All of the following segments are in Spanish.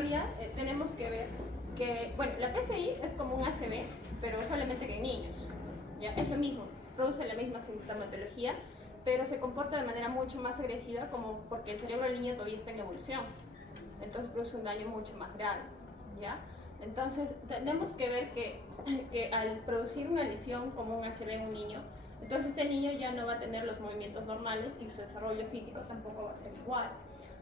realidad tenemos que ver que, bueno, la PCI es como un ACV, pero solamente que en niños. ¿Ya? Es lo mismo, produce la misma sintomatología, pero se comporta de manera mucho más agresiva como porque el cerebro del niño todavía está en evolución. Entonces produce un daño mucho más grave. ¿Ya? Entonces tenemos que ver que al producir una lesión como un ACV en un niño, entonces este niño ya no va a tener los movimientos normales y su desarrollo físico tampoco va a ser igual.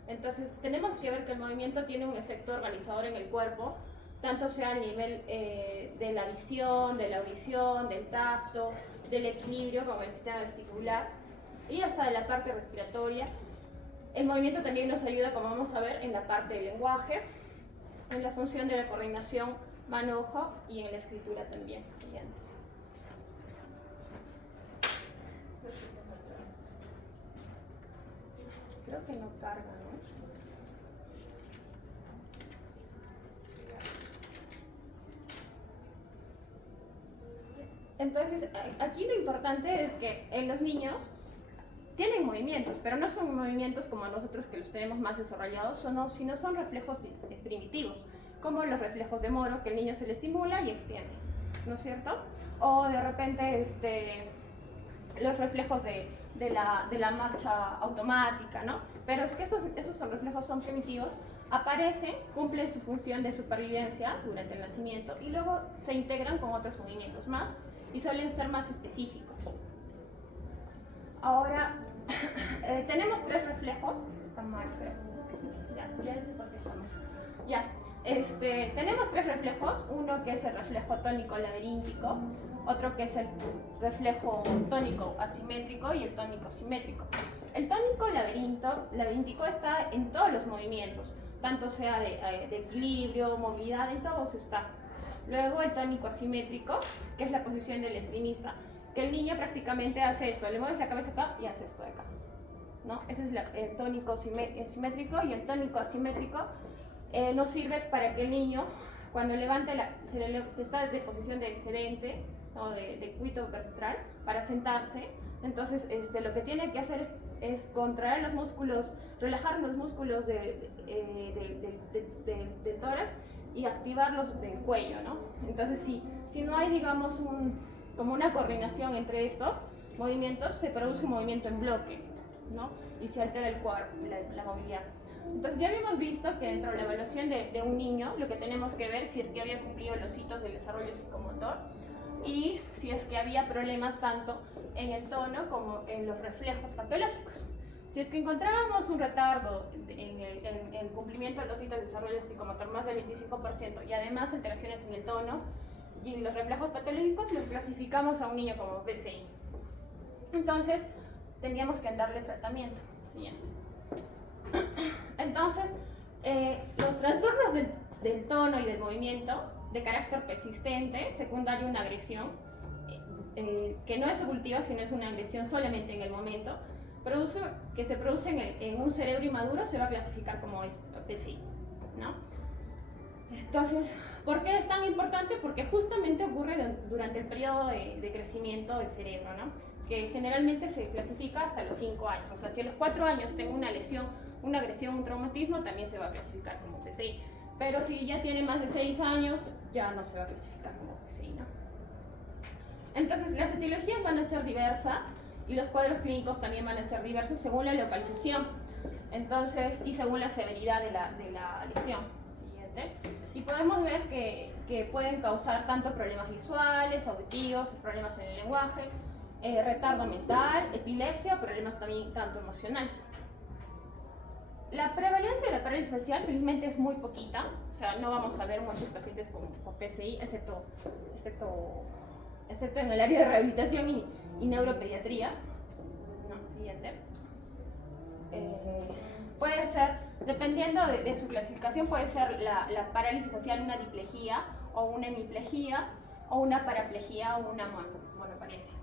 Entonces tenemos que ver que el movimiento tiene un efecto organizador en el cuerpo, tanto sea a nivel de la visión, de la audición, del tacto, del equilibrio con el sistema vestibular y hasta de la parte respiratoria. El movimiento también nos ayuda, como vamos a ver, en la parte del lenguaje, en la función de la coordinación mano-ojo y en la escritura también. Siguiente. Creo que no carga, ¿no? Entonces, aquí lo importante es que en los niños tienen movimientos, pero no son movimientos como nosotros que los tenemos más desarrollados, sino son reflejos primitivos, como los reflejos de Moro, que el niño se le estimula y extiende, ¿no es cierto? O de repente los reflejos de la marcha automática, ¿no? Pero es que esos reflejos son primitivos, aparecen, cumplen su función de supervivencia durante el nacimiento y luego se integran con otros movimientos más y suelen ser más específicos. Ahora, tenemos tres reflejos. Está mal, pero ya sé por qué está mal. Ya, tenemos tres reflejos. Uno que es el reflejo tónico laberíntico, otro que es el reflejo tónico asimétrico y el tónico simétrico. El tónico laberíntico está en todos los movimientos, tanto sea de equilibrio, movilidad, en todos está. Luego el tónico asimétrico, que es la posición del esgrimista, que el niño prácticamente hace esto, le mueves la cabeza acá y hace esto de acá, ¿no? Ese es el tónico simétrico, y el tónico asimétrico nos sirve para que el niño, cuando levante se está de posición de sedente, ¿no? de cuito ventral, para sentarse. Entonces lo que tiene que hacer es contraer los músculos, relajar los músculos del tórax y activarlos del cuello, ¿no? Entonces si no hay, digamos, como una coordinación entre estos movimientos, se produce un movimiento en bloque, ¿no? Y se altera el cuerpo, la movilidad. Entonces ya habíamos visto que dentro de la evaluación de un niño, lo que tenemos que ver si es que había cumplido los hitos del desarrollo psicomotor y si es que había problemas tanto en el tono como en los reflejos patológicos. Si es que encontrábamos un retardo en el cumplimiento de los hitos de desarrollo psicomotor más del 25% y además alteraciones en el tono y los reflejos patológicos, los clasificamos a un niño como PCI. Entonces, tendríamos que darle tratamiento. Siguiente. Entonces, los trastornos del tono y del movimiento de carácter persistente, secundario a una agresión, que no es evolutiva, sino es una agresión solamente en el momento, que se produce en un cerebro inmaduro, se va a clasificar como PCI, ¿no? Entonces, ¿por qué es tan importante? Porque justamente ocurre durante el periodo de crecimiento del cerebro, ¿no? Que generalmente se clasifica hasta los 5 años. O sea, si a los 4 años tengo una lesión, una agresión, un traumatismo, también se va a clasificar como PCI. Pero si ya tiene más de 6 años, ya no se va a clasificar como PCI, ¿no? Entonces, las etiologías van a ser diversas y los cuadros clínicos también van a ser diversos según la localización, entonces, y según la severidad de la lesión. Siguiente. Y podemos ver que pueden causar tanto problemas visuales, auditivos, problemas en el lenguaje, retardo mental, epilepsia, problemas también tanto emocionales. La prevalencia de la parálisis facial felizmente es muy poquita, o sea, no vamos a ver muchos pacientes con PCI, excepto en el área de rehabilitación y neuropediatría. No, siguiente. Puede ser, dependiendo de su clasificación, puede ser la parálisis facial una diplejía o una hemiplejía o una paraplejía o una monoparesia.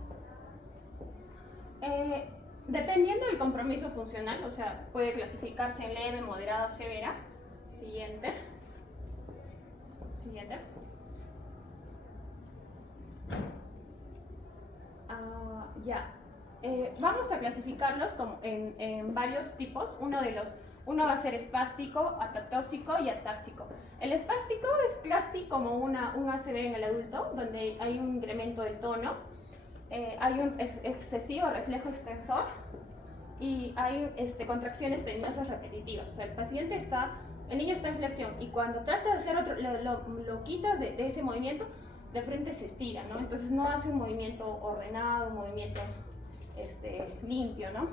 Dependiendo del compromiso funcional, o sea, puede clasificarse en leve, moderada o severa. Siguiente. Siguiente. Ya. Vamos a clasificarlos como en varios tipos. Uno de Uno va a ser espástico, atatóxico y atáxico. El espástico es casi como un ACV en el adulto, donde hay un incremento del tono, hay un excesivo reflejo extensor y hay contracciones tediosas repetitivas. O sea, el niño está en flexión y cuando trata de hacer otro, lo quitas de ese movimiento, de frente se estira, ¿no? Entonces no hace un movimiento ordenado, un movimiento limpio, ¿no?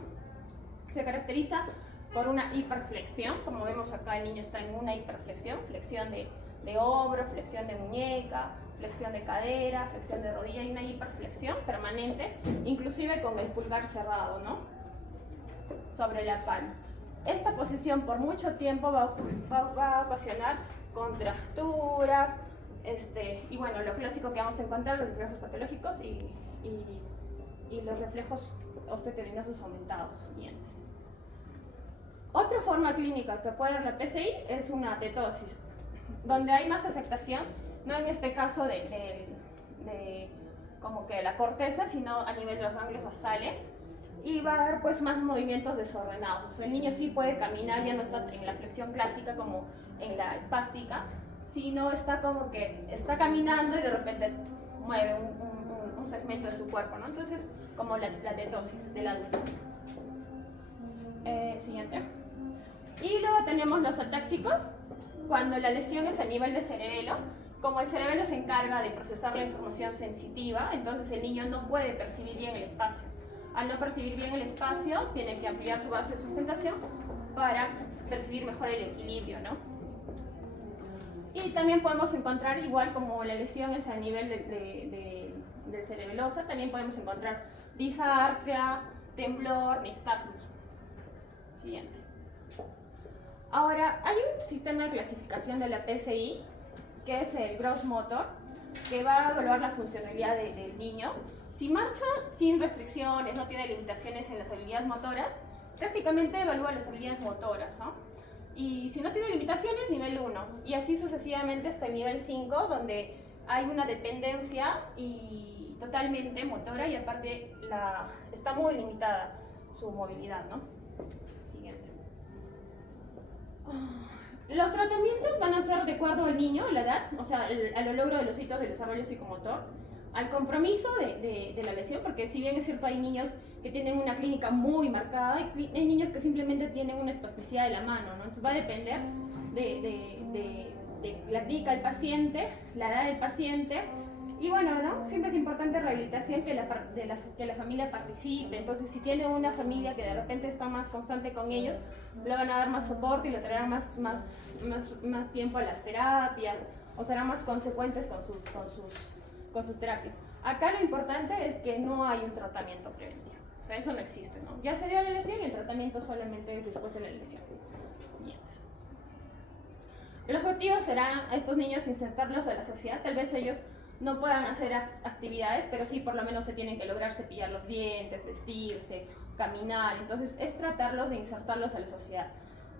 Se caracteriza por una hiperflexión, como vemos acá el niño está en una hiperflexión, flexión de hombro, flexión de muñeca, flexión de cadera, flexión de rodilla y una hiperflexión permanente, inclusive con el pulgar cerrado, ¿no? Sobre la palma. Esta posición por mucho tiempo va a ocasionar contracturas, y bueno, lo clásico que vamos a encontrar, los reflejos patológicos y los reflejos osteotendinosos aumentados. Bien. Otra forma clínica que puede dar la PCI es una tetosis, donde hay más afectación, no en este caso de como que la corteza, sino a nivel de los ganglios basales, y va a dar pues más movimientos desordenados. El niño sí puede caminar, ya no está en la flexión clásica como en la espástica, sino está como que está caminando y de repente mueve un segmento de su cuerpo, ¿no? Entonces, como la tetosis del adulto. Siguiente. Y luego tenemos los atáxicos, cuando la lesión es a nivel de cerebelo. Como el cerebelo se encarga de procesar la información sensitiva, entonces el niño no puede percibir bien el espacio. Al no percibir bien el espacio, tiene que ampliar su base de sustentación para percibir mejor el equilibrio, ¿no? Y también podemos encontrar, igual como la lesión es a nivel del cerebeloso, también podemos encontrar disartria, temblor, nystagmus. Siguiente. Ahora, hay un sistema de clasificación de la PCI, que es el Gross Motor, que va a evaluar la funcionalidad del niño. Si marcha sin restricciones, no tiene limitaciones en las habilidades motoras, prácticamente evalúa las habilidades motoras, ¿no? Y si no tiene limitaciones, nivel 1. Y así sucesivamente hasta el nivel 5, donde hay una dependencia y totalmente motora y aparte está muy limitada su movilidad, ¿no? Siguiente. Los tratamientos van a ser de acuerdo al niño, a la edad, o sea, a lo logro de los hitos del desarrollo psicomotor, al compromiso de la lesión, porque si bien es cierto hay niños que tienen una clínica muy marcada, hay niños que simplemente tienen una espasticidad de la mano, ¿no? Entonces va a depender de la clínica del paciente, la edad del paciente, y bueno, ¿no? Siempre es importante rehabilitación que la familia participe. Entonces si tiene una familia que de repente está más constante con ellos, le van a dar más soporte y le traerán más tiempo a las terapias, o serán más consecuentes con sus terapias. Acá lo importante es que no hay un tratamiento preventivo. O sea, eso no existe, ¿no? Ya se dio la lesión y el tratamiento solamente es después de la lesión. Siguiente. El objetivo será a estos niños insertarlos a la sociedad. Tal vez ellos no puedan hacer actividades, pero sí por lo menos se tienen que lograr cepillar los dientes, vestirse, caminar. Entonces es tratarlos de insertarlos a la sociedad.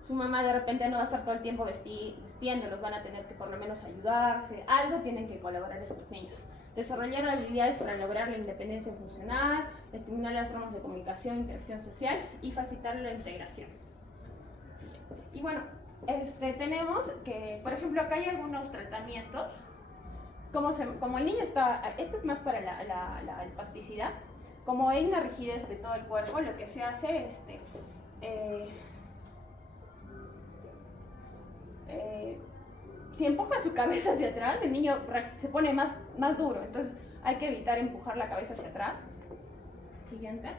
Su mamá de repente no va a estar todo el tiempo vistiéndolos, van a tener que por lo menos ayudarse. Algo tienen que colaborar estos niños. Desarrollar habilidades para lograr la independencia funcional, estimular las formas de comunicación, interacción social y facilitar la integración. Y bueno, tenemos que, por ejemplo, acá hay algunos tratamientos. Como el niño este es más para la espasticidad, como hay una rigidez de todo el cuerpo, lo que se hace es si empuja su cabeza hacia atrás, el niño se pone más duro, entonces hay que evitar empujar la cabeza hacia atrás. Siguiente.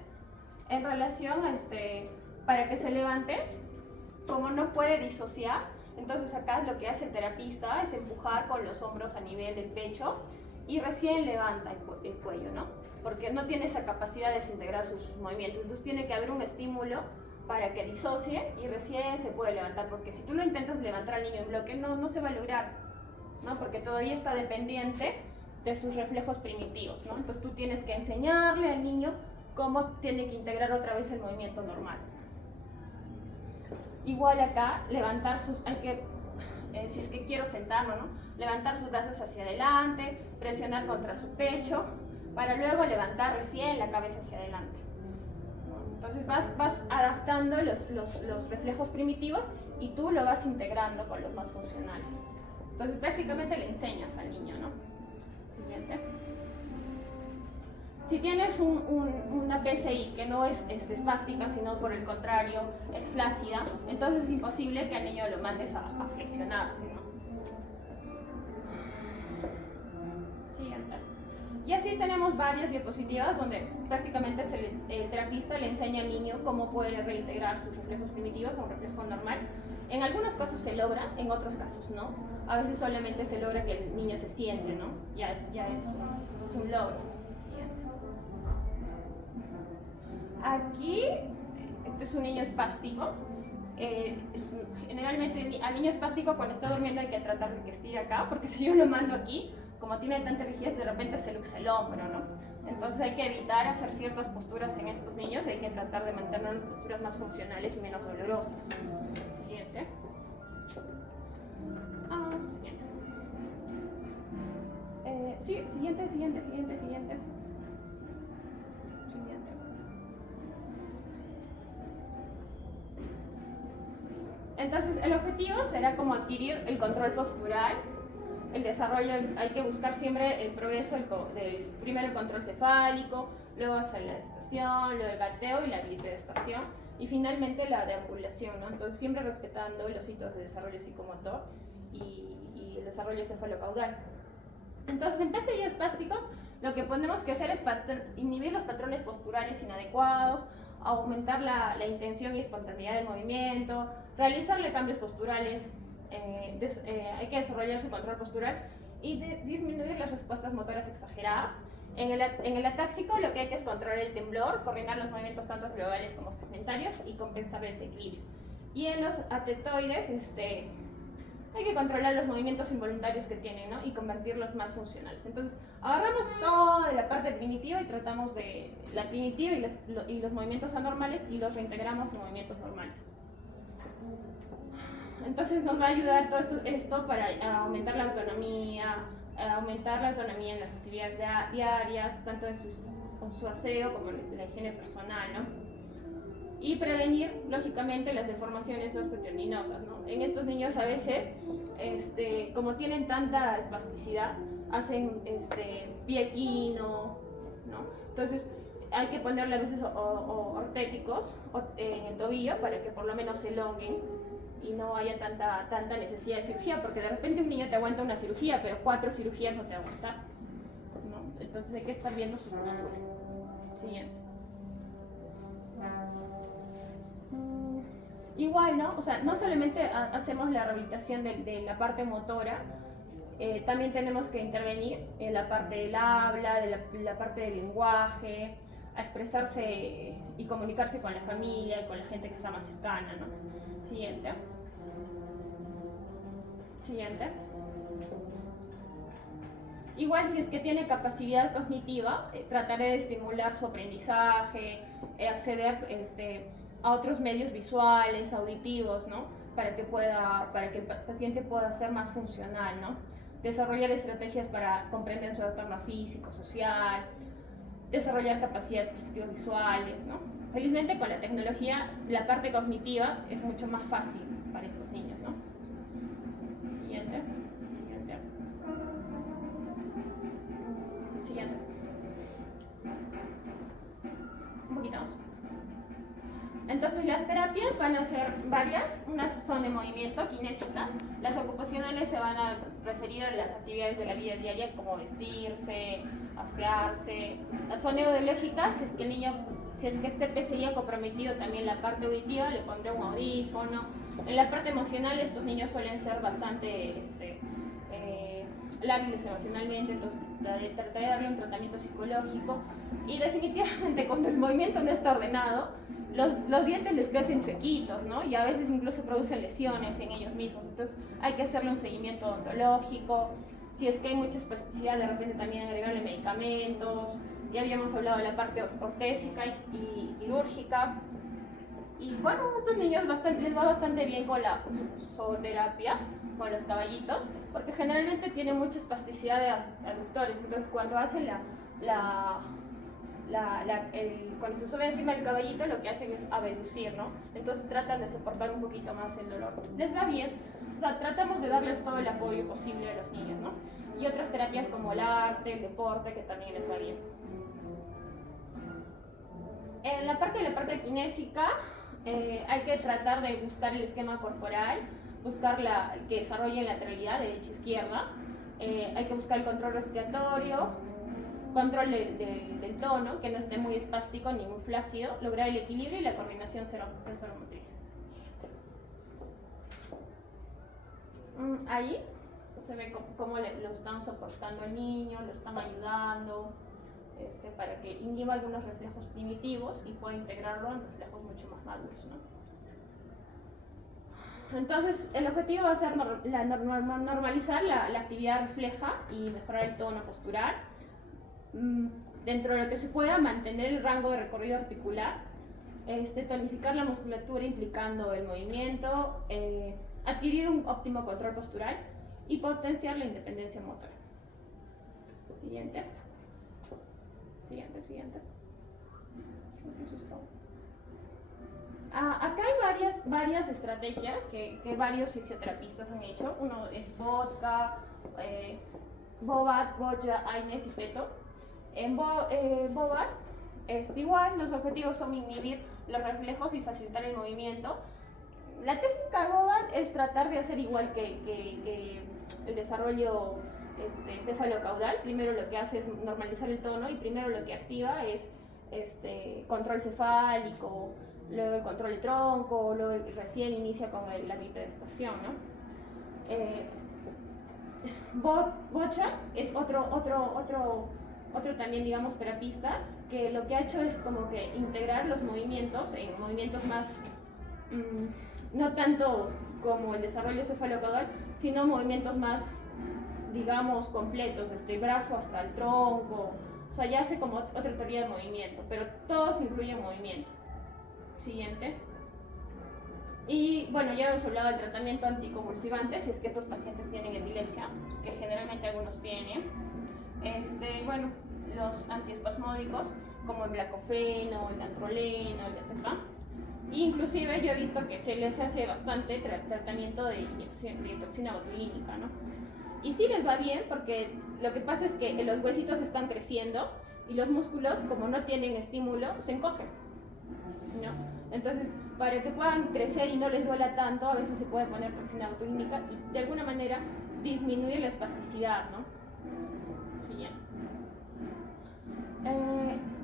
En relación para que se levante, como no puede disociar, entonces acá lo que hace el terapista es empujar con los hombros a nivel del pecho y recién levanta el cuello, ¿no? Porque no tiene esa capacidad de desintegrar sus movimientos, entonces tiene que haber un estímulo para que disocie y recién se puede levantar, porque si tú lo intentas levantar al niño en bloque, no se va a lograr, ¿no? Porque todavía está dependiente de sus reflejos primitivos, ¿no? Entonces tú tienes que enseñarle al niño cómo tiene que integrar otra vez el movimiento normal. Igual acá, levantar si es que quiero sentarlo, ¿no? Levantar sus brazos hacia adelante, presionar contra su pecho, para luego levantar recién la cabeza hacia adelante. Entonces vas adaptando los reflejos primitivos y tú lo vas integrando con los más funcionales. Entonces prácticamente le enseñas al niño, ¿no? Siguiente. Si tienes una PCI que no es espástica, sino por el contrario es flácida, entonces es imposible que al niño lo mandes a flexionarse, ¿no? Siguiente. Y así tenemos varias diapositivas donde prácticamente el terapista le enseña al niño cómo puede reintegrar sus reflejos primitivos a un reflejo normal. En algunos casos se logra, en otros casos no. A veces solamente se logra que el niño se siente, ¿no? Ya es un logro. Aquí, este es un niño espástico. Generalmente al niño espástico cuando está durmiendo hay que tratar de que estire acá, porque si yo lo mando aquí, como tiene tanta rigidez, de repente se luxa el hombro, ¿no? Entonces hay que evitar hacer ciertas posturas en estos niños, hay que tratar de mantener posturas más funcionales y menos dolorosas. Siguiente. Siguiente. Siguiente. Entonces el objetivo será como adquirir el control postural, el desarrollo, hay que buscar siempre el progreso primero el control cefálico, luego hacia la estación, luego el gateo y la bipedestación y finalmente la deambulación, ¿no? Entonces siempre respetando los hitos de desarrollo psicomotor y el desarrollo cefalocaudal. Entonces en PCI espásticos lo que tenemos que hacer es inhibir los patrones posturales inadecuados, aumentar la intención y espontaneidad del movimiento, realizarle cambios posturales, hay que desarrollar su control postural y disminuir las respuestas motoras exageradas. En el atáxico lo que hay que es controlar el temblor, coordinar los movimientos tanto globales como segmentarios y compensar ese equilibrio. Y en los atetoides hay que controlar los movimientos involuntarios que tienen, ¿no? Y convertirlos más funcionales. Entonces agarramos toda la parte primitiva y tratamos de la primitiva y los movimientos anormales y los reintegramos en movimientos normales. Entonces nos va a ayudar todo esto para aumentar la autonomía en las actividades diarias, tanto con su aseo como en la higiene personal, ¿no? Y prevenir, lógicamente, las deformaciones osteotendinosas, ¿no? En estos niños a veces, como tienen tanta espasticidad, hacen pie equino, ¿no? Entonces hay que ponerle a veces ortéticos en el tobillo para que por lo menos se elonguen y no haya tanta necesidad de cirugía, porque de repente un niño te aguanta una cirugía, pero 4 cirugías no te va a aguantar, ¿no? Entonces hay que estar viendo su postura. Siguiente. Igual, ¿no? O sea, no solamente hacemos la rehabilitación de la parte motora, también tenemos que intervenir en la parte del habla, de la parte del lenguaje, a expresarse y comunicarse con la familia y con la gente que está más cercana, ¿no? Siguiente. Igual si es que tiene capacidad cognitiva, trataré de estimular su aprendizaje, acceder a otros medios visuales, auditivos, ¿no? Para que el paciente pueda ser más funcional, ¿no? Desarrollar estrategias para comprender su entorno físico, social, desarrollar capacidades perceptivas visuales, ¿no? Felizmente con la tecnología la parte cognitiva es mucho más fácil para estos niños, ¿no? Siguiente. Un poquito más. Entonces las terapias van a ser varias, unas son de movimiento, kinésicas, las ocupacionales se van a referir a las actividades de la vida diaria como vestirse, asearse, las fonoaudiológicas, si es que el niño, si es que este PCI ha comprometido también la parte auditiva, le pondré un audífono. En la parte emocional estos niños suelen ser bastante lábiles emocionalmente, entonces trataré de darle un tratamiento psicológico y definitivamente cuando el movimiento no está ordenado, los dientes les crecen sequitos, ¿no? Y a veces incluso producen lesiones en ellos mismos, entonces hay que hacerle un seguimiento odontológico. Si es que hay mucha espasticidad, de repente también agregarle medicamentos. Ya habíamos hablado de la parte ortésica y quirúrgica. Y bueno, a estos niños les va bastante bien con la zooterapia, con los caballitos, porque generalmente tienen mucha espasticidad de aductores, entonces cuando hacen cuando se sube encima del caballito lo que hacen es abducir, ¿no? Entonces tratan de soportar un poquito más el dolor. Les va bien, o sea, tratamos de darles todo el apoyo posible a los niños, ¿no? Y otras terapias como el arte, el deporte, que también les va bien. En la parte kinésica, hay que tratar de buscar el esquema corporal, buscar que desarrolle lateralidad derecha-izquierda, hay que buscar el control respiratorio, control del tono, que no esté muy espástico ni muy flácido, lograr el equilibrio y la coordinación sensoromotriz. Ahí se ve cómo lo están soportando al niño, lo están ayudando, para que inhiba algunos reflejos primitivos y pueda integrarlo en reflejos mucho más maduros, ¿no? Entonces, el objetivo va a ser normalizar la actividad refleja y mejorar el tono postural. Dentro de lo que se pueda, mantener el rango de recorrido articular, tonificar la musculatura implicando el movimiento, adquirir un óptimo control postural y potenciar la independencia motora. Siguiente. Siguiente. Eso es todo. Acá hay varias estrategias que varios fisioterapistas han hecho. Uno es Vodka, Bobat, Boja, Aines y Peto. En Bobat, igual, los objetivos son inhibir los reflejos y facilitar el movimiento. La técnica de Bobat es tratar de hacer igual que el desarrollo cefalocaudal. Primero lo que hace es normalizar el tono y primero lo que activa es control cefálico, luego el control de tronco, luego recién inicia con la bipedestación, ¿no? Bocha es otro también, digamos, terapista, que lo que ha hecho es como que integrar los movimientos en movimientos más, no tanto como el desarrollo cefalocaudal, sino movimientos más, digamos, completos, desde el brazo hasta el tronco. O sea, ya hace como otra teoría de movimiento, pero todos incluyen movimiento. Siguiente. Y bueno, ya hemos hablado del tratamiento anticonvulsivante, si es que estos pacientes tienen epilepsia, que generalmente algunos tienen. Bueno, los antiespasmódicos, como el blacofeno, el dantroleno, el diazepam. Inclusive yo he visto que se les hace bastante tratamiento de toxina botulínica, ¿no? Y sí les va bien porque lo que pasa es que los huesitos están creciendo y los músculos, como no tienen estímulo, se encogen, ¿no? Entonces, para que puedan crecer y no les duela tanto, a veces se puede poner toxina botulínica y de alguna manera disminuir la espasticidad, ¿no? Siguiente.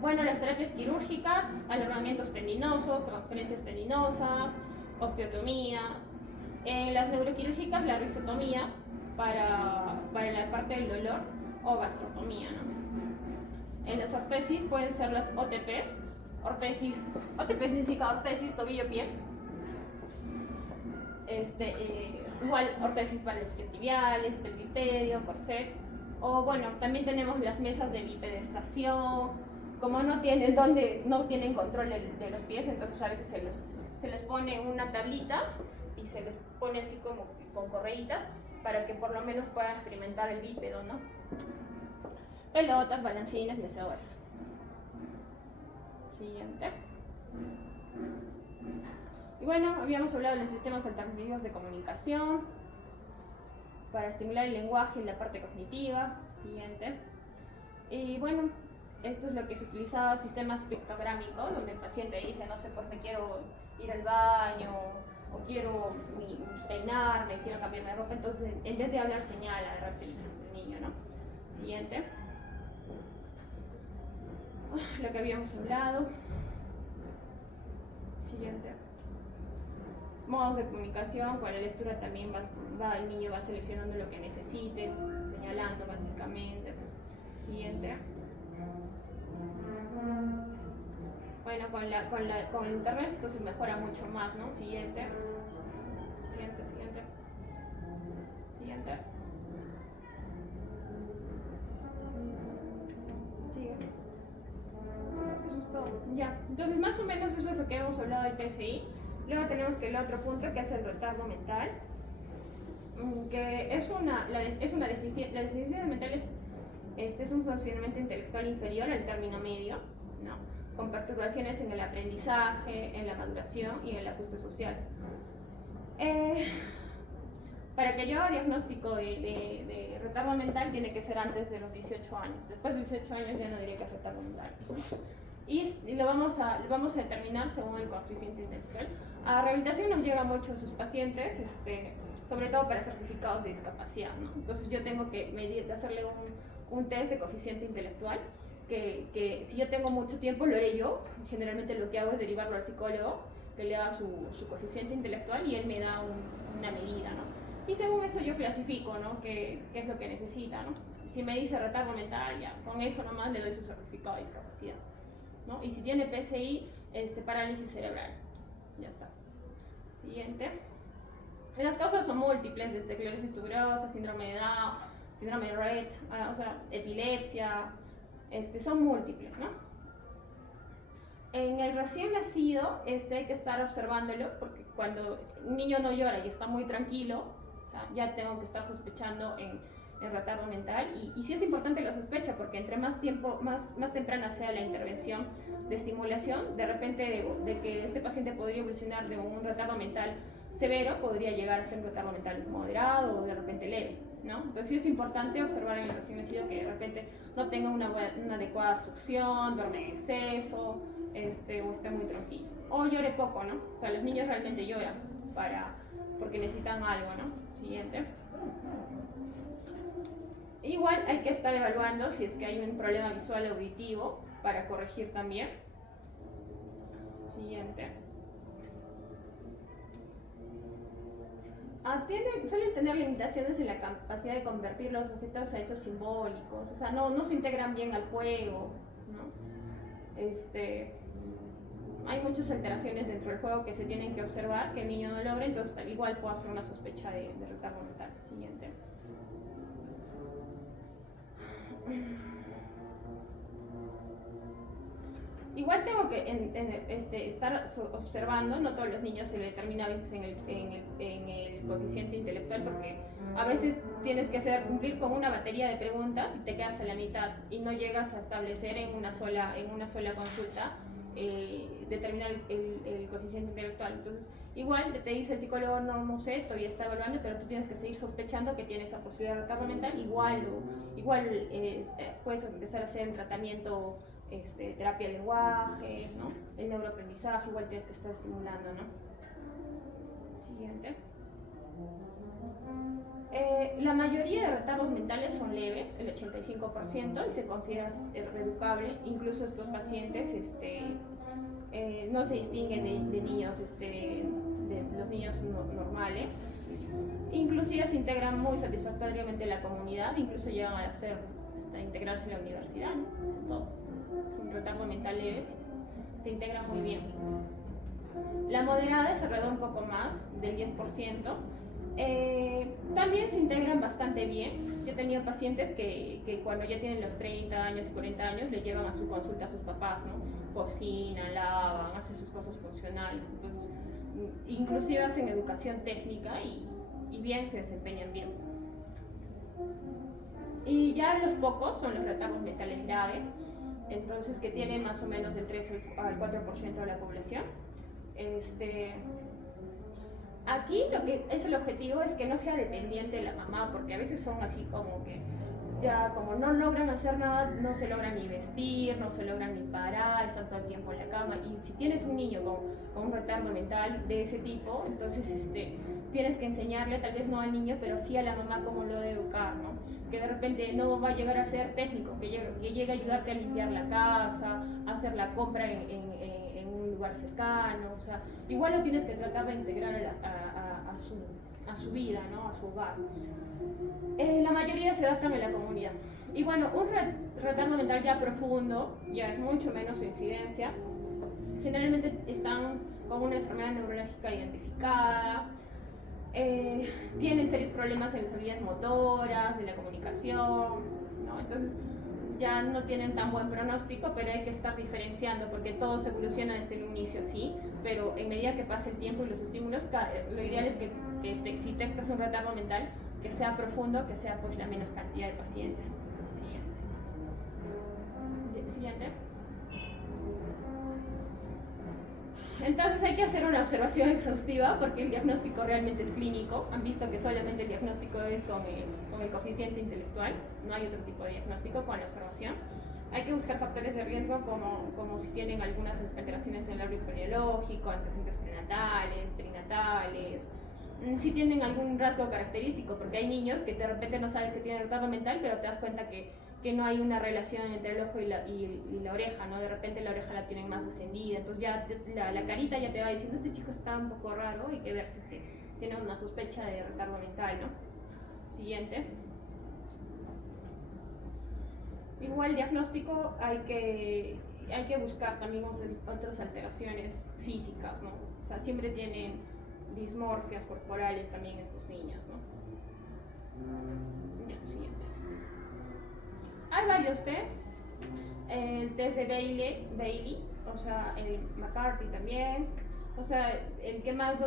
Bueno, las terapias quirúrgicas, alargamientos tendinosos, transferencias tendinosas, osteotomías. Las neuroquirúrgicas, la risotomía para la parte del dolor o gastrotomía, ¿no? En las ortesis pueden ser las OTPs. OTP significa ortesis, tobillo-pie. Igual ortesis para los isquiotibiales, pelvipedio, corset. O bueno, también tenemos las mesas de bipedestación. Como no tienen control de los pies, entonces a veces se les pone una tablita y se les pone así como con correitas para que por lo menos puedan experimentar el bípedo, ¿no? Pelotas, balancines, mecedores. Siguiente. Y bueno, habíamos hablado de los sistemas alternativos de comunicación para estimular el lenguaje y la parte cognitiva. Siguiente. Y bueno, esto es lo que se utilizaba, sistemas pictográmicos, donde el paciente dice, no sé, pues me quiero ir al baño, o quiero peinarme, quiero cambiarme de ropa, entonces en vez de hablar señala de repente el niño, ¿no? Siguiente. Lo que habíamos hablado. Siguiente. Modos de comunicación, con la lectura también el niño va seleccionando lo que necesite, señalando básicamente. Siguiente. Bueno, con el internet esto se mejora mucho más, ¿no? Siguiente. Sigue. Eso es todo. Ya, entonces más o menos eso es lo que hemos hablado del PSI. Luego tenemos que el otro punto, que es el retardo mental, que es una deficiencia. La deficiencia mental es un funcionamiento intelectual inferior al término medio. ¿no? Con perturbaciones en el aprendizaje, en la maduración y en el ajuste social. Para que yo haga diagnóstico de retardo mental tiene que ser antes de los 18 años. Después de 18 años ya no diría que es retardo mental, ¿no? Y lo vamos a determinar según el coeficiente intelectual. A rehabilitación nos llegan muchos sus pacientes, sobre todo para certificados de discapacidad, ¿no? Entonces yo tengo que hacerle un test de coeficiente intelectual, que si yo tengo mucho tiempo lo haré yo. Generalmente lo que hago es derivarlo al psicólogo, que le haga su coeficiente intelectual y él me da una medida, ¿no? Y según eso yo clasifico, ¿no? qué es lo que necesita, ¿no? Si me dice retardo mental, ya con eso nomás le doy su certificado de discapacidad, ¿no? Y si tiene PCI, parálisis cerebral, ya está. Siguiente. Las causas son múltiples, desde esclerosis tuberosa, síndrome de Down, síndrome de Rett, o sea, epilepsia, son múltiples, ¿no? En el recién nacido, hay que estar observándolo, porque cuando un niño no llora y está muy tranquilo, o sea, ya tengo que estar sospechando en retardo mental, y sí es importante la sospecha, porque entre más tiempo, más temprana sea la intervención de estimulación, de repente de que este paciente podría evolucionar de un retardo mental severo, podría llegar a ser un retardo mental moderado o de repente leve, ¿no? Entonces sí es importante observar en el recién nacido que de repente no tenga una adecuada succión, duerme en exceso, o esté muy tranquilo, o llore poco, ¿no? O sea, los niños realmente lloran porque necesitan algo, ¿no? Siguiente. Igual hay que estar evaluando si es que hay un problema visual auditivo para corregir también. Siguiente. Suelen tener limitaciones en la capacidad de convertir los objetos a hechos simbólicos, o sea, no se integran bien al juego, ¿no? Hay muchas alteraciones dentro del juego que se tienen que observar, que el niño no logra, entonces igual puedo hacer una sospecha de retardo mental. Siguiente. Igual tengo que estar observando, no todos los niños se le determina a veces en el coeficiente intelectual, porque a veces tienes que cumplir con una batería de preguntas y te quedas a la mitad y no llegas a establecer en una sola consulta determinar el coeficiente intelectual. Entonces igual te dice el psicólogo, no sé, todavía está evaluando, pero tú tienes que seguir sospechando que tiene esa posibilidad de retardo mental. Igual puedes empezar a hacer un tratamiento, terapia de lenguaje, ¿no? El neuroaprendizaje, igual tienes que estar estimulando, ¿no? Siguiente. La mayoría de retardos mentales son leves, el 85%, y se considera reeducable. Incluso estos pacientes no se distinguen de niños, de los niños normales. Inclusive se integran muy satisfactoriamente en la comunidad, incluso llegan a integrarse en la universidad, ¿no? Un retardo mental leve se integra muy bien. La moderada es alrededor un poco más del 10%. También se integran bastante bien. Yo he tenido pacientes que cuando ya tienen los 30 años y 40 años le llevan a su consulta a sus papás, ¿no? Cocinan, lavan, hacen sus cosas funcionales. Entonces, inclusive hacen educación técnica y bien, se desempeñan bien. Y ya los pocos son los retardos mentales graves, entonces que tienen más o menos del 3 al 4% de la población. Aquí lo que es el objetivo es que no sea dependiente de la mamá, porque a veces son así como que ya como no logran hacer nada, no se logran ni vestir, no se logran ni parar, están todo el tiempo en la cama. Y si tienes un niño con un retardo mental de ese tipo, entonces tienes que enseñarle, tal vez no al niño, pero sí a la mamá cómo lo debe educar, ¿no? Que de repente no va a llegar a ser técnico, que llegue a ayudarte a limpiar la casa, a hacer la compra en un lugar cercano, o sea, igual lo tienes que tratar de integrar a su vida, ¿no? A su hogar. La mayoría se adaptan en la comunidad. Y bueno, un retardo mental ya profundo, ya es mucho menos su incidencia. Generalmente están con una enfermedad neurológica identificada, tienen serios problemas en las habilidades motoras, de la comunicación, ¿no? Entonces ya no tienen tan buen pronóstico, pero hay que estar diferenciando porque todo se evoluciona desde el inicio, sí, pero en medida que pase el tiempo y los estímulos, lo ideal es que si detectas un retardo mental, que sea profundo, que sea pues la menos cantidad de pacientes. Siguiente. Entonces hay que hacer una observación exhaustiva porque el diagnóstico realmente es clínico. Han visto que solamente el diagnóstico es con el coeficiente intelectual, no hay otro tipo de diagnóstico con la observación. Hay que buscar factores de riesgo como si tienen algunas alteraciones en el árbol genealógico, antecedentes prenatales, perinatales, si tienen algún rasgo característico, porque hay niños que de repente no sabes que tienen retardo mental, pero te das cuenta que no hay una relación entre el ojo y la oreja, ¿no? De repente la oreja la tienen más descendida, entonces ya la carita ya te va diciendo, este chico está un poco raro, hay que ver si tiene una sospecha de retardo mental, ¿no? Siguiente. Igual diagnóstico hay que buscar también otras alteraciones físicas, ¿no? O sea, siempre tienen dismorfias corporales también estos niños, ¿no? Ya, siguiente. Hay varios test. El test de Bailey, o sea, el McCarthy también. O sea, el que más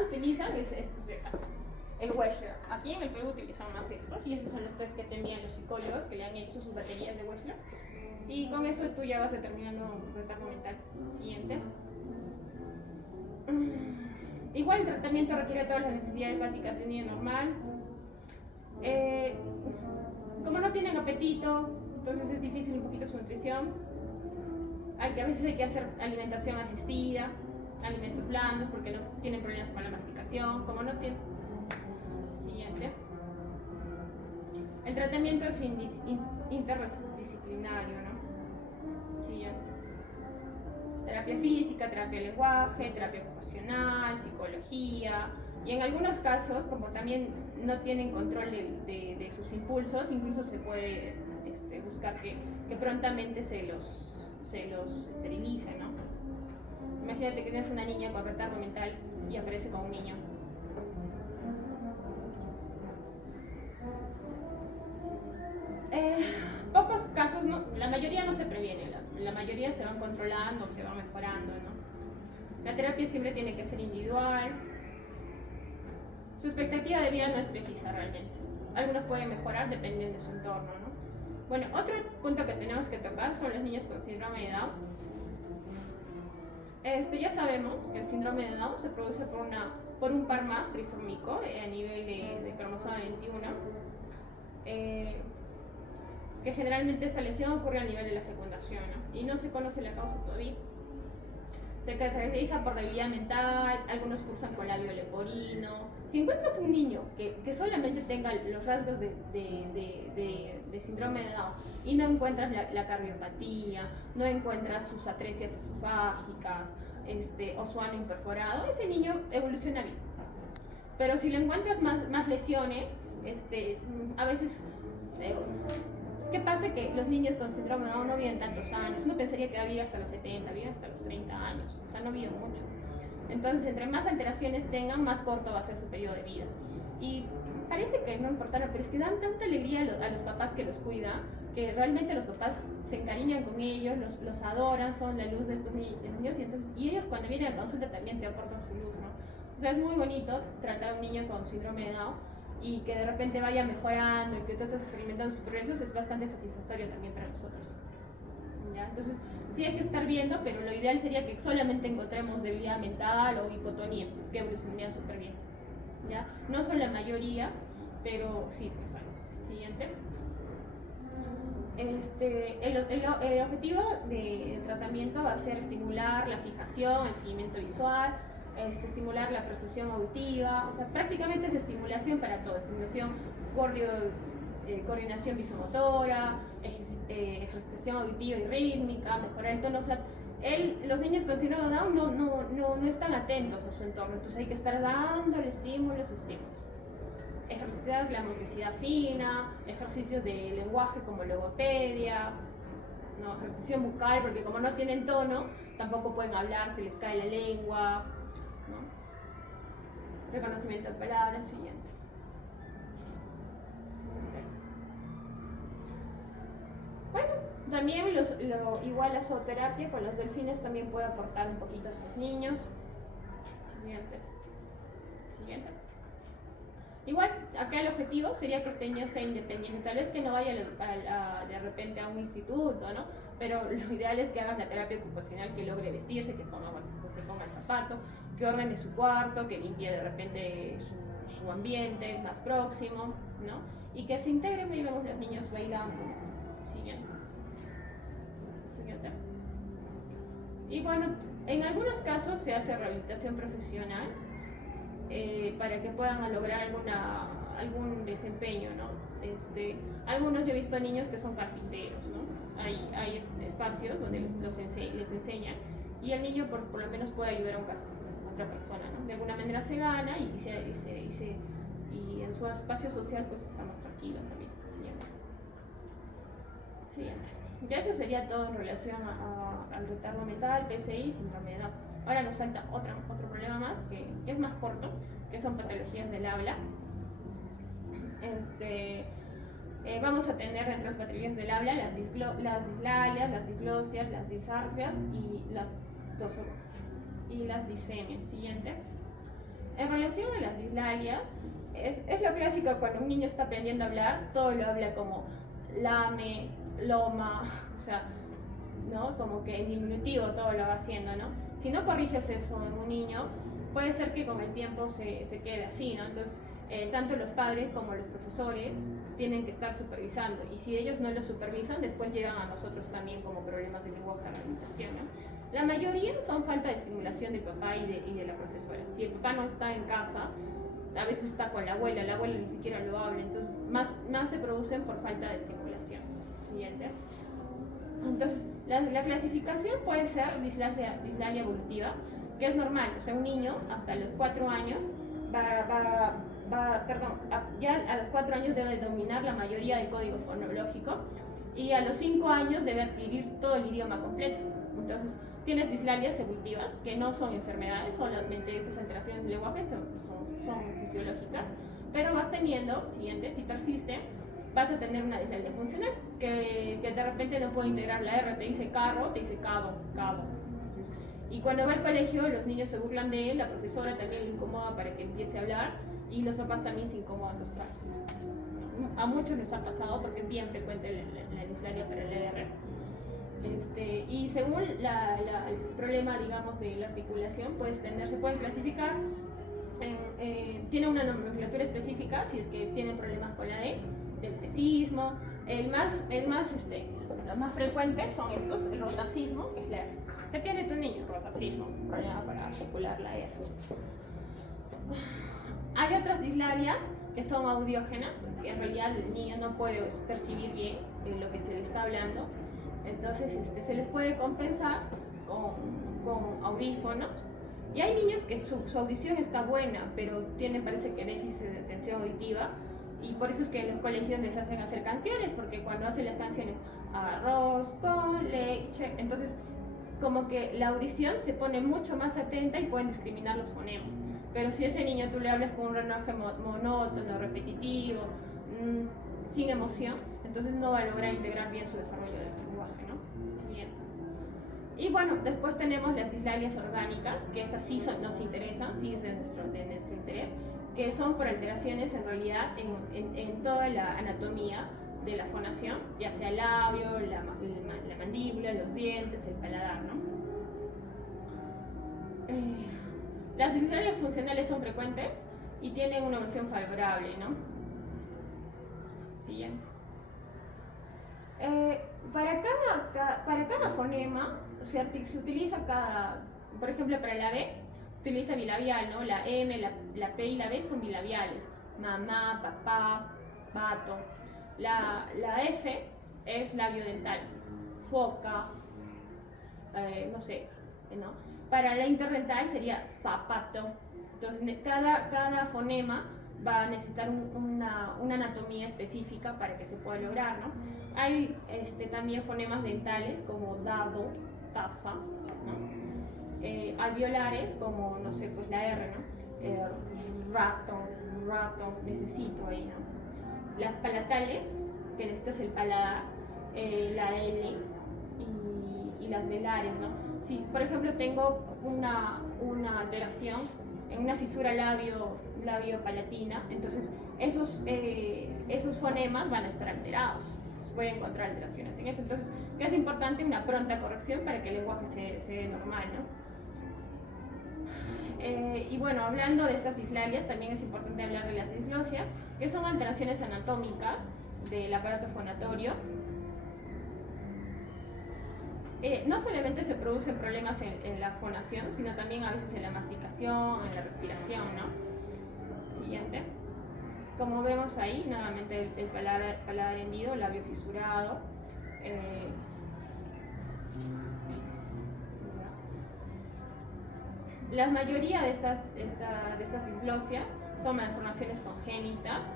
utilizan es estos de acá. El Wechsler. Aquí en el Perú utilizan más estos y esos son los test que te envían los psicólogos que le han hecho sus baterías de Wechsler. Y con eso tú ya vas determinando retardo mental. Siguiente. Igual el tratamiento requiere todas las necesidades básicas de un niño normal. Como no tienen apetito, entonces es difícil un poquito su nutrición. A veces hay que hacer alimentación asistida, alimentos blandos porque no tienen problemas con la masticación. Como no tienen... Siguiente. El tratamiento es interdisciplinario, ¿no? Siguiente. Terapia física, terapia de lenguaje, terapia ocupacional, psicología. Y en algunos casos, como también no tienen control de sus impulsos, incluso se puede buscar que prontamente se los esterilice, ¿no? Imagínate que tienes una niña con retardo mental y aparece con un niño. Pocos casos, ¿no? La mayoría no se previene, la mayoría se van controlando, se van mejorando, ¿no? La terapia siempre tiene que ser individual. Su expectativa de vida no es precisa realmente. Algunos pueden mejorar dependiendo de su entorno, ¿no? Bueno, otro punto que tenemos que tocar son los niños con síndrome de Down. Ya sabemos que el síndrome de Down se produce por un par más trisómico a nivel de cromosoma 21, que generalmente esta lesión ocurre a nivel de la fecundación, ¿no? Y no se conoce la causa todavía. Se caracteriza por debilidad mental, algunos cursan con labio leporino. Si encuentras un niño que solamente tenga los rasgos de síndrome de Down y no encuentras la cardiopatía, no encuentras sus atresias esofágicas o su ano imperforado, ese niño evoluciona bien. Pero si le encuentras más lesiones, a veces... ¿Qué pasa? Que los niños con síndrome de Down no viven tantos años. Uno pensaría que va a vivir hasta los 70, viven hasta los 30 años. O sea, no viven mucho. Entonces, entre más alteraciones tengan, más corto va a ser su periodo de vida. Y parece que no importa, pero es que dan tanta alegría a los papás que los cuidan, que realmente los papás se encariñan con ellos, los adoran, son la luz de estos niños. Y ellos cuando vienen a consulta también te aportan su luz, ¿no? O sea, es muy bonito tratar a un niño con síndrome de Down y que de repente vaya mejorando y que tú estés experimentando sus progresos es bastante satisfactorio también para nosotros. ¿Ya? Entonces, sí hay que estar viendo, pero lo ideal sería que solamente encontremos debilidad mental o hipotonía, que evolucionarían súper bien. ¿Ya? No son la mayoría, pero sí, pues hay. Siguiente. El objetivo del tratamiento va a ser estimular la fijación, el seguimiento visual, estimular la percepción auditiva, o sea, prácticamente es estimulación para todo, estimulación, coordinación visomotora, ejercitación auditiva y rítmica, mejorar el tono, o sea, los niños con síndrome de Down no están atentos a su entorno, entonces hay que estar dándole estímulos. Ejercitar la motricidad fina, ejercicios de lenguaje como logopedia, ¿no? Ejercicio bucal, porque como no tienen tono, tampoco pueden hablar, se les cae la lengua, ¿no? Reconocimiento de palabras, siguiente. Bueno, también igual la zooterapia con los delfines también puede aportar un poquito a estos niños. Siguiente. Igual, acá el objetivo sería que este niño sea independiente, tal vez que no vaya de repente a un instituto, ¿no? Pero lo ideal es que hagas la terapia ocupacional, que logre vestirse, que ponga, bueno, pues se ponga el zapato, que ordene su cuarto, que limpie de repente su ambiente más próximo, ¿no? Y que se integren, ahí vemos los niños bailando. Siguiente. Siguiente. Y bueno, en algunos casos se hace rehabilitación profesional para que puedan lograr algún desempeño, ¿no? Algunos yo he visto niños que son carpinteros, ¿no? Hay espacios donde les enseñan y el niño por lo menos puede ayudar a otra persona, ¿no? De alguna manera se gana y en su espacio social pues está más tranquilo también. Siguiente. Ya eso sería todo en relación al retardo mental, PCI, síndrome de Down. Ahora nos falta otro problema más que es más corto, que son patologías del habla. Vamos a tener dentro de las patologías del habla las dislalias, las diglosias, las disartrias y las disfemias. Siguiente. En relación a las dislalias, es lo clásico cuando un niño está aprendiendo a hablar, todo lo habla como lame, loma, o sea, ¿no? Como que en diminutivo todo lo va haciendo, ¿no? Si no corriges eso en un niño, puede ser que con el tiempo se quede así, ¿no? Entonces, tanto los padres como los profesores tienen que estar supervisando, y si ellos no lo supervisan, después llegan a nosotros también como problemas de lenguaje de alimentación, ¿no? La mayoría son falta de estimulación del papá y de la profesora. Si el papá no está en casa, a veces está con la abuela ni siquiera lo habla, entonces más se producen por falta de estimulación. Siguiente. Entonces, la clasificación puede ser dislalia evolutiva, que es normal, o sea, un niño hasta los 4 años ya a los 4 años debe dominar la mayoría del código fonológico y a los 5 años debe adquirir todo el idioma completo. Entonces, tienes dislalias evolutivas, que no son enfermedades, solamente esas alteraciones del lenguaje son fisiológicas, pero vas teniendo, siguiente, si persiste, vas a tener una dislalia funcional, que de repente no puede integrar la R, te dice carro, te dice cabo. Y cuando va al colegio, los niños se burlan de él, la profesora también le incomoda para que empiece a hablar, y los papás también se incomodan los trajes. A muchos les ha pasado porque es bien frecuente la dislalia para la R. Y según el problema, digamos, de la articulación, se pueden clasificar, tiene una nomenclatura específica, si es que tienen problemas con la D, del tesismo. Los más frecuentes son estos, el rotacismo, que es la R. ¿Qué tiene tu niño? Rotacismo, problema para articular la R. Hay otras dislalias que son audiógenas, que en realidad el niño no puede percibir bien lo que se le está hablando. Entonces se les puede compensar con audífonos. Y hay niños que su audición está buena, pero parece que déficit de atención auditiva, y por eso es que en los colegios les hacen hacer canciones, porque cuando hacen las canciones arroz con leche, entonces como que la audición se pone mucho más atenta y pueden discriminar los fonemas. Pero si a ese niño tú le hablas con un lenguaje monótono, repetitivo, sin emoción, entonces no va a lograr integrar bien su desarrollo del lenguaje, ¿no? Bien. Y bueno, después tenemos las dislalias orgánicas, que estas sí nos interesan, sí es de nuestro interés, que son por alteraciones en realidad en toda la anatomía de la fonación, ya sea el labio, la mandíbula, los dientes, el paladar, ¿no? Las dislalias funcionales son frecuentes y tienen una evolución favorable, ¿no? Siguiente. Para cada fonema se utiliza por ejemplo, para la B, se utiliza bilabial, ¿no? La M, la P y la B son bilabiales. Mamá, papá, vato. La F es labio dental. Foca, no sé, ¿no? Para la interdental sería zapato. Entonces, cada fonema va a necesitar una anatomía específica para que se pueda lograr, ¿no? Hay también fonemas dentales como dado, taza, ¿no? Alveolares como, no sé, pues la R, ¿no? Rato, necesito ahí, ¿no? Las palatales, que necesitas el paladar, la L y las velares, ¿no? Si, por ejemplo, tengo una alteración en una fisura labio-palatina, entonces esos fonemas van a estar alterados, se pueden encontrar alteraciones en eso, entonces que es importante una pronta corrección para que el lenguaje se dé normal, ¿no? Y bueno, hablando de estas dislalias, también es importante hablar de las disglosias, que son alteraciones anatómicas del aparato fonatorio. No solamente se producen problemas en la fonación, sino también a veces en la masticación, en la respiración, ¿no? Siguiente. Como vemos ahí, nuevamente el paladar hendido, labio fisurado. La mayoría de estas disglosias son malformaciones congénitas,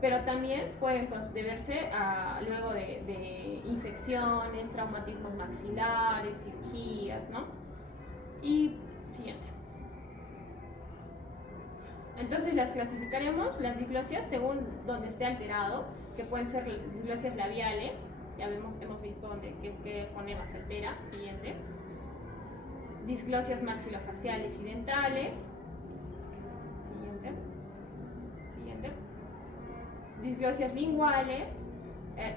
pero también pueden deberse luego de infecciones, traumatismos maxilares, cirugías, ¿no? Y siguiente. Entonces las clasificaremos, las disglosias, según donde esté alterado, que pueden ser disglosias labiales, ya hemos visto qué fonema se altera. Siguiente. Disglosias maxilofaciales y dentales. Siguiente. Disglosias linguales.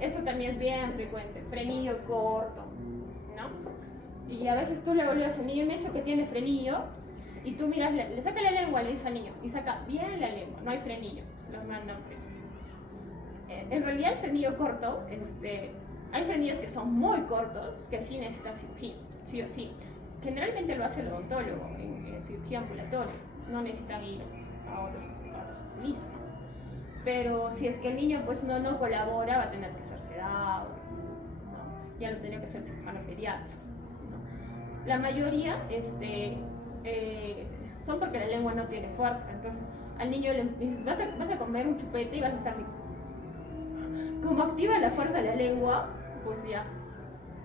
Esto también es bien frecuente. Frenillo corto, ¿no? Y a veces tú le volvías al niño, me ha dicho que tiene frenillo, y tú miras, le saca la lengua, le dice al niño, y saca bien la lengua, no hay frenillo, los mandan por eso. En realidad el frenillo corto, hay frenillos que son muy cortos, que sí necesitan cirugía, sí o sí. Generalmente lo hace el odontólogo en cirugía ambulatoria, no necesitan ir a otros especialistas. Pero si es que el niño pues no colabora, va a tener que ser sedado, ¿no? Ya lo tenía que ser cirujano pediatra, ¿no? La mayoría son porque la lengua no tiene fuerza, entonces al niño le dices, vas a comer un chupete y vas a estar así. Como activa la fuerza de la lengua, pues ya,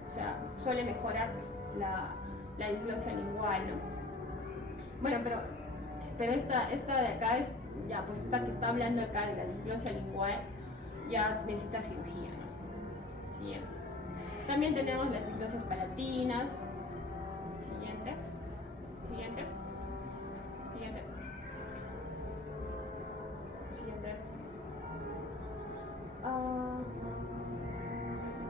o sea, suele mejorar la disglosia lingual, ¿no? Bueno, pero esta de acá es, ya, pues esta que está hablando acá de la disglosia lingual, ya necesita cirugía, ¿no? Siguiente. También tenemos las disglosias palatinas. Siguiente.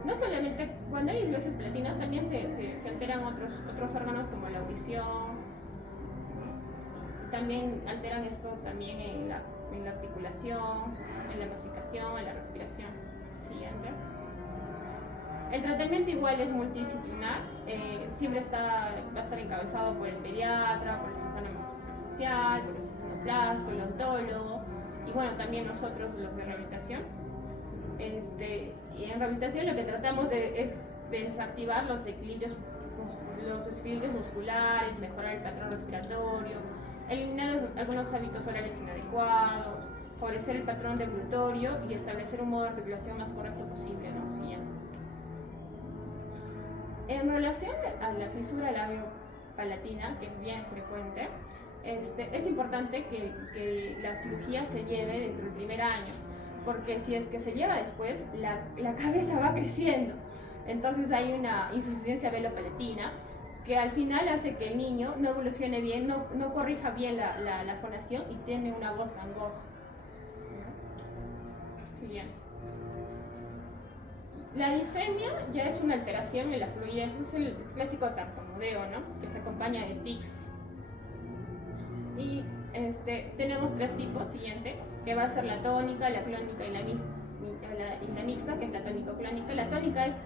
No solamente cuando hay disglosias palatinas, también se alteran otros órganos como la audición. También alteran esto también en la articulación, en la masticación, en la respiración. Siguiente. El tratamiento igual es multidisciplinar, siempre va a estar encabezado por el pediatra, por el cirujano maxilofacial, por el cirujaноplasto, el odontólogo, y bueno, también nosotros los de rehabilitación. Y en rehabilitación lo que tratamos es desactivar los desequilibrios musculares, mejorar el patrón respiratorio, eliminar algunos hábitos orales inadecuados, favorecer el patrón deglutorio y establecer un modo de articulación más correcto posible, ¿no? Siguiente. En relación a la fisura labio-palatina, que es bien frecuente, es importante que la cirugía se lleve dentro del primer año, porque si es que se lleva después, la cabeza va creciendo. Entonces hay una insuficiencia velopalatina que al final hace que el niño no evolucione bien, no corrija bien la fonación y tiene una voz gangosa. Siguiente. La disfemia ya es una alteración en la fluidez, es el clásico tartamudeo, ¿no? Que se acompaña de tics. Y tenemos tres tipos, siguiente, que va a ser la tónica, la clónica y la mixta, que es la tónico-clónica. La tónica es,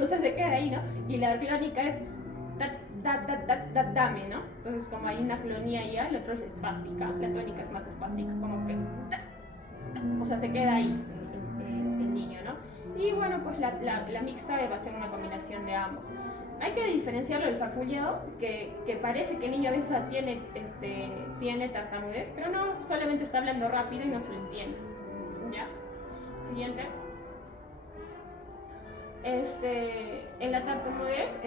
o sea, se queda ahí, ¿no? Y la clónica es dame, ¿no? Entonces, como hay una clonía ya, el otro es espástica, la tónica es más espástica, como que, o sea, se queda ahí el niño, ¿no? Y bueno, pues la mixta va a ser una combinación de ambos. Hay que diferenciarlo del farfulleo, que parece que el niño a veces tiene tartamudez, pero no, solamente está hablando rápido y no se lo entiende. ¿Ya? Siguiente. En la tartamudez,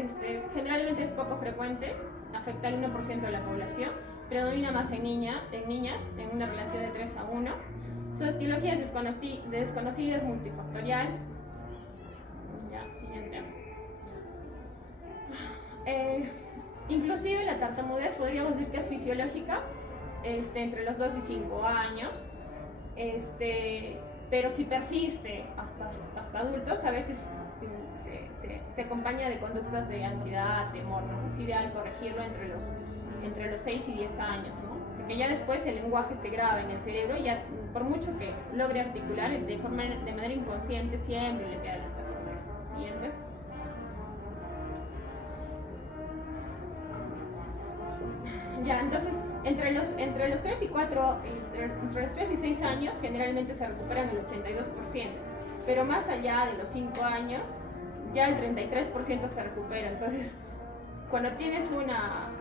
generalmente es poco frecuente, afecta al 1% de la población, predomina más en niñas, en una relación de 3:1. Su etiología es desconocida, es multifactorial. Ya, siguiente. Inclusive la tartamudez podríamos decir que es fisiológica entre los 2 y 5 años, pero si persiste hasta adultos, a veces se acompaña de conductas de ansiedad, temor, ¿no? Es ideal corregirlo entre los 6 y 10 años, ¿no? Porque ya después el lenguaje se graba en el cerebro y ya por mucho que logre articular de manera inconsciente siempre le queda la tartamudez. Siguiente. Ya, entonces, entre los 3 y 4, entre los 3 y 6 años, generalmente se recuperan el 82%, pero más allá de los 5 años, ya el 33% se recupera. Entonces, cuando tienes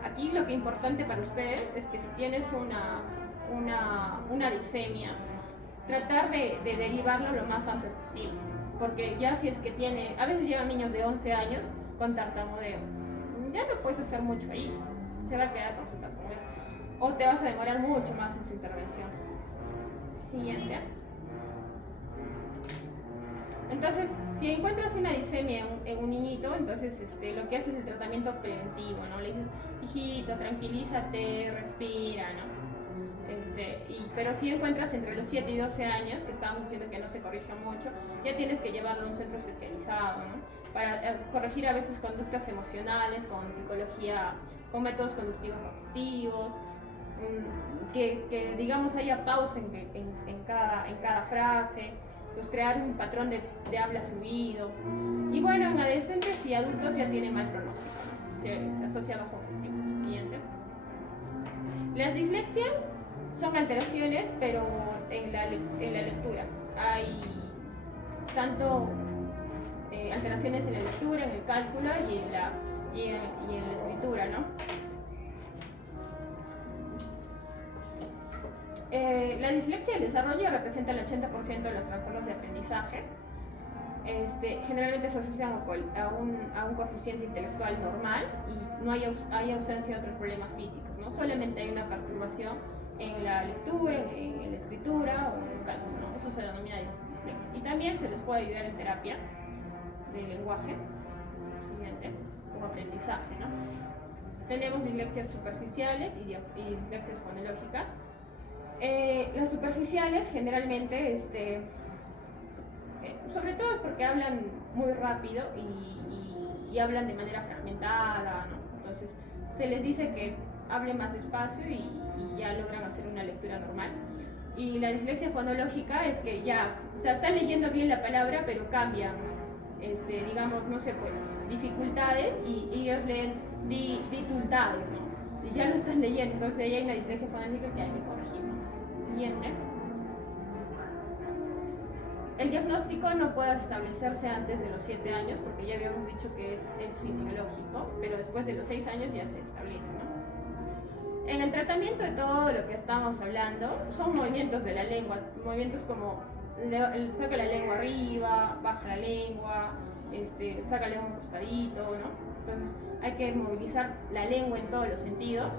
aquí lo que es importante para ustedes es que si tienes una disfemia, tratar de derivarlo lo más antes posible, porque ya si es que a veces llegan niños de 11 años con tartamudeo, ya no puedes hacer mucho ahí, se va a quedar con su tartamudez, o te vas a demorar mucho más en su intervención. Siguiente. Entonces, si encuentras una disfemia en un niñito, entonces lo que haces es el tratamiento preventivo, ¿no? Le dices, hijito, tranquilízate, respira, ¿no? Pero si encuentras entre los 7 y 12 años, que estábamos diciendo que no se corrige mucho, ya tienes que llevarlo a un centro especializado, ¿no? Para corregir a veces conductas emocionales con psicología, con métodos conductivos cognitivos, que digamos haya pausa en cada frase. Entonces, crear un patrón de habla fluido. Y bueno, en adolescentes y adultos ya tienen mal pronóstico, ¿no? Se asocia bajo estímulo. Siguiente. Las dislexias son alteraciones, pero en la lectura. Hay tanto alteraciones en la lectura, en el cálculo y en la escritura, ¿no? La dislexia del desarrollo representa el 80% de los trastornos de aprendizaje. Generalmente se asocian a un coeficiente intelectual normal y no hay ausencia de otros problemas físicos, ¿no? Solamente hay una perturbación en la lectura, en la escritura o en el cálculo, ¿no? Eso se denomina dislexia. Y también se les puede ayudar en terapia de lenguaje, siguiente, como aprendizaje, ¿no? Tenemos dislexias superficiales y dislexias fonológicas. Las superficiales generalmente, sobre todo es porque hablan muy rápido y hablan de manera fragmentada, ¿no? Entonces se les dice que hable más despacio y ya logran hacer una lectura normal. Y la dislexia fonológica es que están leyendo bien la palabra, pero cambian, digamos, no sé, pues, dificultades y ellos leen dificultades, ¿no? Y ya lo están leyendo, entonces ahí hay una dislexia fonológica que hay que corregir, ¿no? Siguiente. El diagnóstico no puede establecerse antes de los 7 años, porque ya habíamos dicho que es fisiológico, pero después de los 6 años ya se establece, ¿no? En el tratamiento de todo lo que estamos hablando, son movimientos de la lengua, movimientos como saca la lengua arriba, baja la lengua, saca la lengua un costadito, ¿no? Entonces hay que movilizar la lengua en todos los sentidos,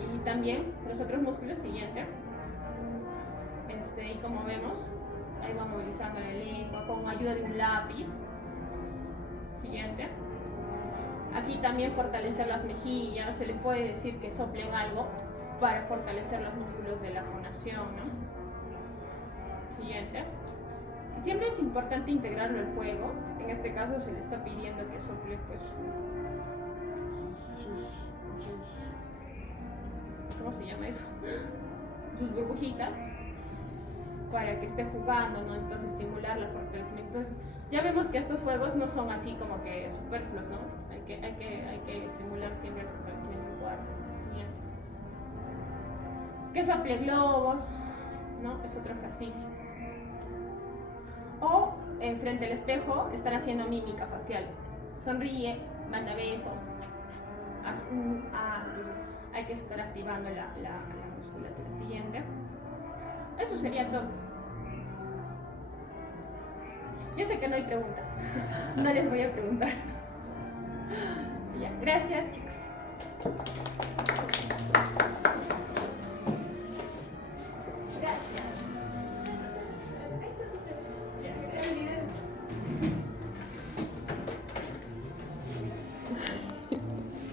y también los otros músculos. Siguiente. Y como vemos, ahí va movilizando la lengua con ayuda de un lápiz. Siguiente. Aquí también fortalecer las mejillas, se les puede decir que soplen algo para fortalecer los músculos de la fonación, ¿no? Siguiente. Siempre es importante integrarlo al juego. En este caso se le está pidiendo que sople pues ¿cómo se llama eso? Sus burbujitas, para que esté jugando, ¿no? Entonces estimular la fortalecimiento. Entonces ya vemos que estos juegos no son así como que superfluos, ¿no? Hay que estimular siempre el fortalecimiento del cuerpo. Que sople globos, ¿no? Es otro ejercicio. O frente al espejo estar haciendo mímica facial. Sonríe, manda beso. Entonces hay que estar activando la musculatura. Siguiente. Eso sería todo. Yo sé que no hay preguntas. No les voy a preguntar. Ya, gracias, chicos.